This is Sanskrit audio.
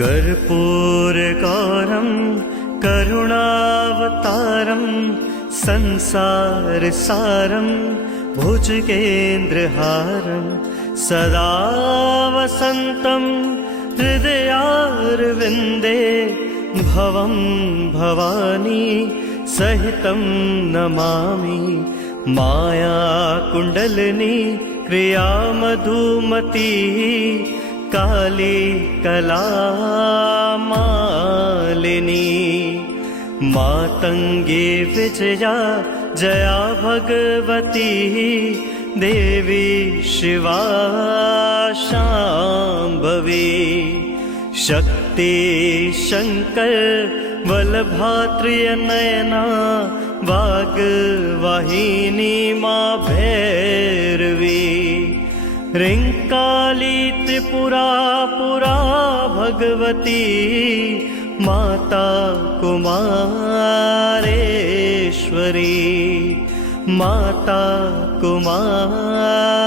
कर्पूरगौरं करुणावतारं संसारसारं भुजगेन्द्रहारं सदा वसन्तं हृदयारविन्दे भवं भवानी सहितं नमामि। मायाकुण्डलिनी क्रियामधुमती काली कलामालिनी मातङ्गी विजया जया भगवती देवी शिवा शाम्भवी। शक्ति शङ्कर बलभात्र्यनयना वाग्वाहिनी मा भैरवी। ह्रीङ्काली त्रिपुरा पुरा भगवती माता कुमारेश्वरी माता कुमारेश्वरी।